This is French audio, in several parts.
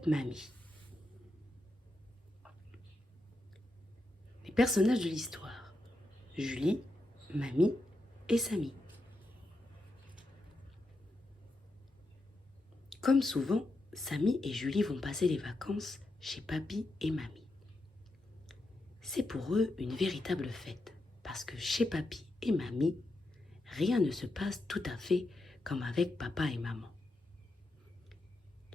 Step Mamie. Les personnages de l'histoire: Julie, Mamie et Samy. Comme souvent, Samy et Julie vont passer les vacances chez Papy et Mamie. C'est pour eux une véritable fête, parce que chez Papy et Mamie, rien ne se passe tout à fait comme avec papa et maman.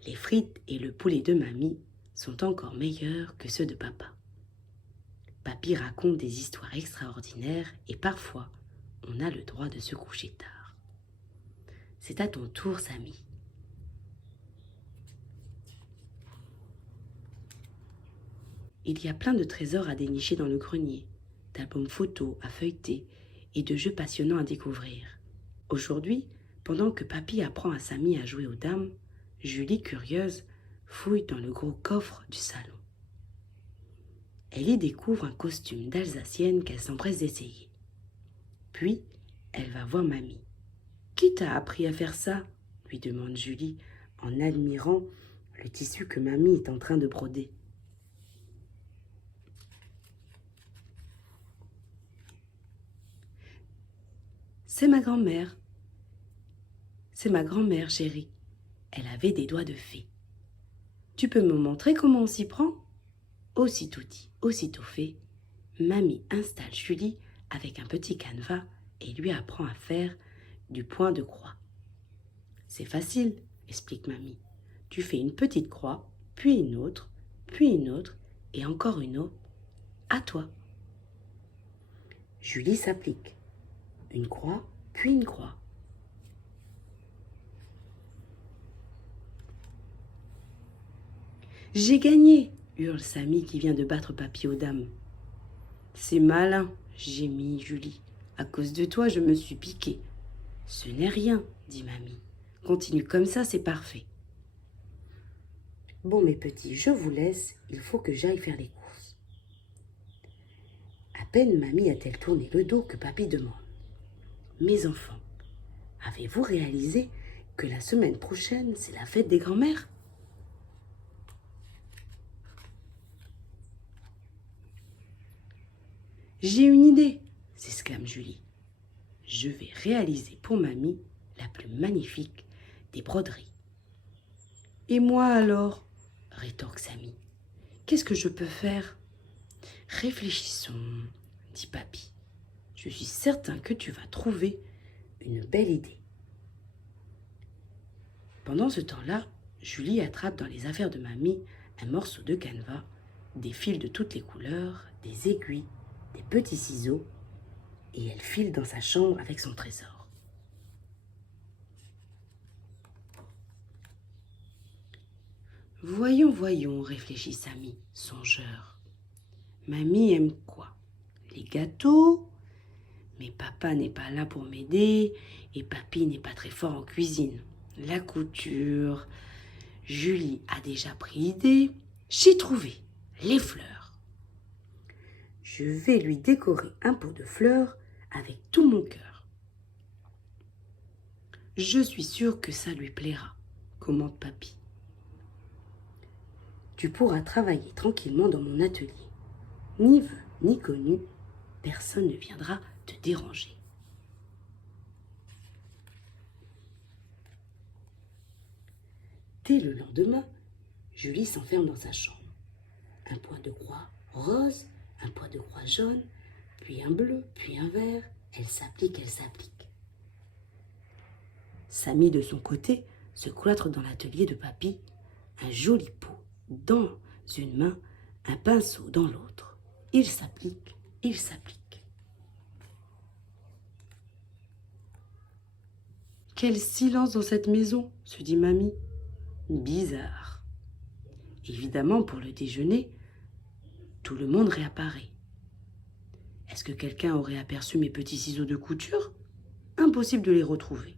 Les frites et le poulet de Mamie sont encore meilleurs que ceux de papa. Papy raconte des histoires extraordinaires et parfois, on a le droit de se coucher tard. C'est à ton tour, Samy. Il y a plein de trésors à dénicher dans le grenier, d'albums photos à feuilleter et de jeux passionnants à découvrir. Aujourd'hui, pendant que Papy apprend à Samy à jouer aux dames, Julie, curieuse, fouille dans le gros coffre du salon. Elle y découvre un costume d'Alsacienne qu'elle s'empresse d'essayer. Puis, elle va voir Mamie. « Qui t'a appris à faire ça ?» lui demande Julie en admirant le tissu que Mamie est en train de broder. « C'est ma grand-mère. C'est ma grand-mère, chérie. Elle avait des doigts de fée. Tu peux me montrer comment on s'y prend ?» Aussitôt dit, aussitôt fait, Mamie installe Julie avec un petit canevas et lui apprend à faire du point de croix. « C'est facile, » explique Mamie. « Tu fais une petite croix, puis une autre, et encore une autre. À toi. » Julie s'applique. Une croix, puis une croix. « J'ai gagné !» hurle Samy qui vient de battre Papy aux dames. « C'est malin, » gémit Julie. « À cause de toi, je me suis piquée. »« Ce n'est rien, » dit Mamie. « Continue comme ça, c'est parfait. »« Bon, mes petits, je vous laisse. Il faut que j'aille faire les courses. » À peine Mamie a-t-elle tourné le dos que Papy demande. « Mes enfants, avez-vous réalisé que la semaine prochaine, c'est la fête des grands-mères ?» « J'ai une idée !» s'exclame Julie. « Je vais réaliser pour Mamie la plus magnifique des broderies. »« Et moi alors ?» rétorque Samy. « Qu'est-ce que je peux faire ?»« Réfléchissons, » dit Papy. « Je suis certain que tu vas trouver une belle idée. » Pendant ce temps-là, Julie attrape dans les affaires de Mamie un morceau de canevas, des fils de toutes les couleurs, des aiguilles, des petits ciseaux, et elle file dans sa chambre avec son trésor. « Voyons, voyons, » réfléchit Samy, songeur. « Mamie aime quoi? Les gâteaux? Mais papa n'est pas là pour m'aider, et papy n'est pas très fort en cuisine. La couture... Julie a déjà pris idée. J'ai trouvé les fleurs. Je vais lui décorer un pot de fleurs avec tout mon cœur. Je suis sûre que ça lui plaira, commente Papy. Tu pourras travailler tranquillement dans mon atelier. Ni vu, ni connu, personne ne viendra te déranger. Dès le lendemain, Julie s'enferme dans sa chambre. Un point de croix rose, un point de croix jaune, puis un bleu, puis un vert. Elle s'applique, elle s'applique. Samy, de son côté, se cloître dans l'atelier de Papy, un joli pot dans une main, un pinceau dans l'autre. Il s'applique, il s'applique. Quel silence dans cette maison, se dit Mamie. Bizarre. Évidemment, pour le déjeuner, tout le monde réapparaît. Est-ce que quelqu'un aurait aperçu mes petits ciseaux de couture? Impossible de les retrouver.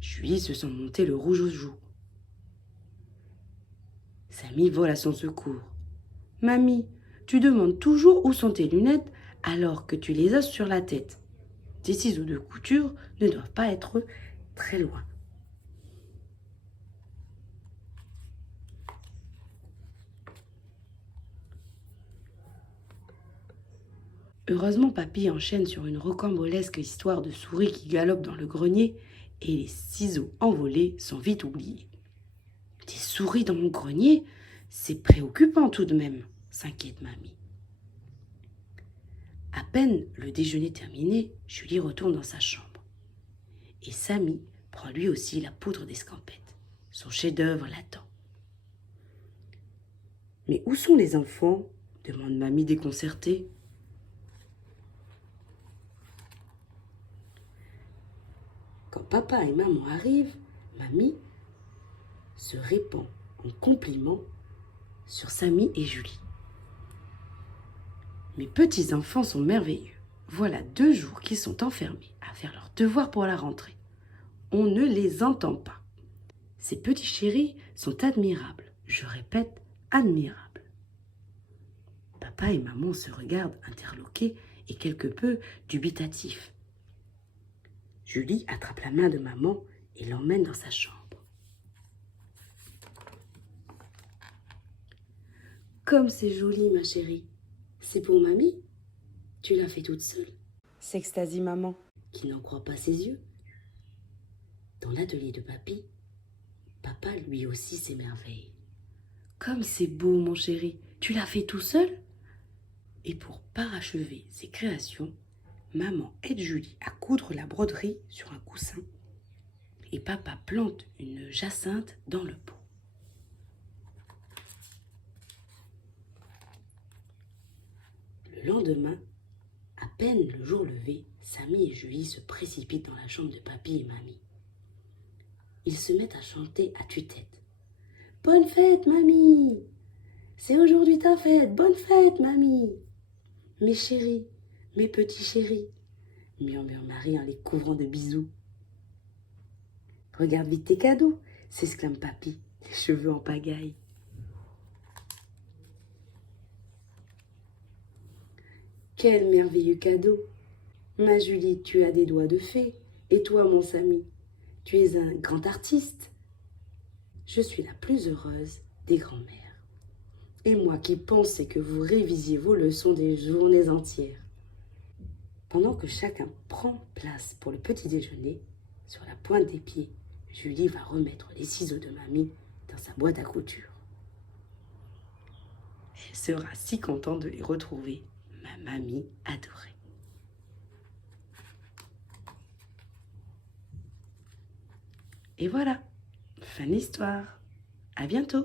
Julie se sent monter le rouge aux joues. Samy vole à son secours. « Mamie, tu demandes toujours où sont tes lunettes alors que tu les as sur la tête. Tes ciseaux de couture ne doivent pas être très loin. » Heureusement, papy enchaîne sur une rocambolesque histoire de souris qui galopent dans le grenier et les ciseaux envolés sont vite oubliés. Des souris dans mon grenier? C'est préoccupant tout de même, s'inquiète mamie. À peine le déjeuner terminé, Julie retourne dans sa chambre. Et Samy prend lui aussi la poudre d'escampette. Son chef-d'œuvre l'attend. Mais où sont les enfants? Demande mamie déconcertée. Quand papa et maman arrivent, mamie se répand en compliments sur Samy et Julie. Mes petits-enfants sont merveilleux. Voilà 2 jours qu'ils sont enfermés à faire leurs devoirs pour la rentrée. On ne les entend pas. Ces petits chéris sont admirables. Je répète, admirables. Papa et maman se regardent interloqués et quelque peu dubitatifs. Julie attrape la main de maman et l'emmène dans sa chambre. Comme c'est joli, ma chérie. C'est pour mamie? Tu l'as fait toute seule? S'extasie maman, qui n'en croit pas ses yeux. Dans l'atelier de papy, papa lui aussi s'émerveille. Comme c'est beau, mon chéri. Tu l'as fait tout seul? Et pour parachever ses créations, maman aide Julie à coudre la broderie sur un coussin et papa plante une jacinthe dans le pot. Le lendemain, à peine le jour levé, Samy et Julie se précipitent dans la chambre de papy et mamie. Ils se mettent à chanter à tue-tête. « Bonne fête, mamie! C'est aujourd'hui ta fête! Bonne fête, mamie! Mes chéris, mes petits chéris! » murmure Marie en les couvrant de bisous. « Regarde vite tes cadeaux !» s'exclame papy, les cheveux en pagaille. Quel merveilleux cadeau! Ma Julie, tu as des doigts de fée. Et toi, mon Samy, tu es un grand artiste. Je suis la plus heureuse des grands-mères. Et moi qui pensais que vous révisiez vos leçons des journées entières. Pendant que chacun prend place pour le petit déjeuner, sur la pointe des pieds, Julie va remettre les ciseaux de mamie dans sa boîte à couture. Elle sera si contente de les retrouver, ma mamie adorée. Et voilà, fin de l'histoire. À bientôt.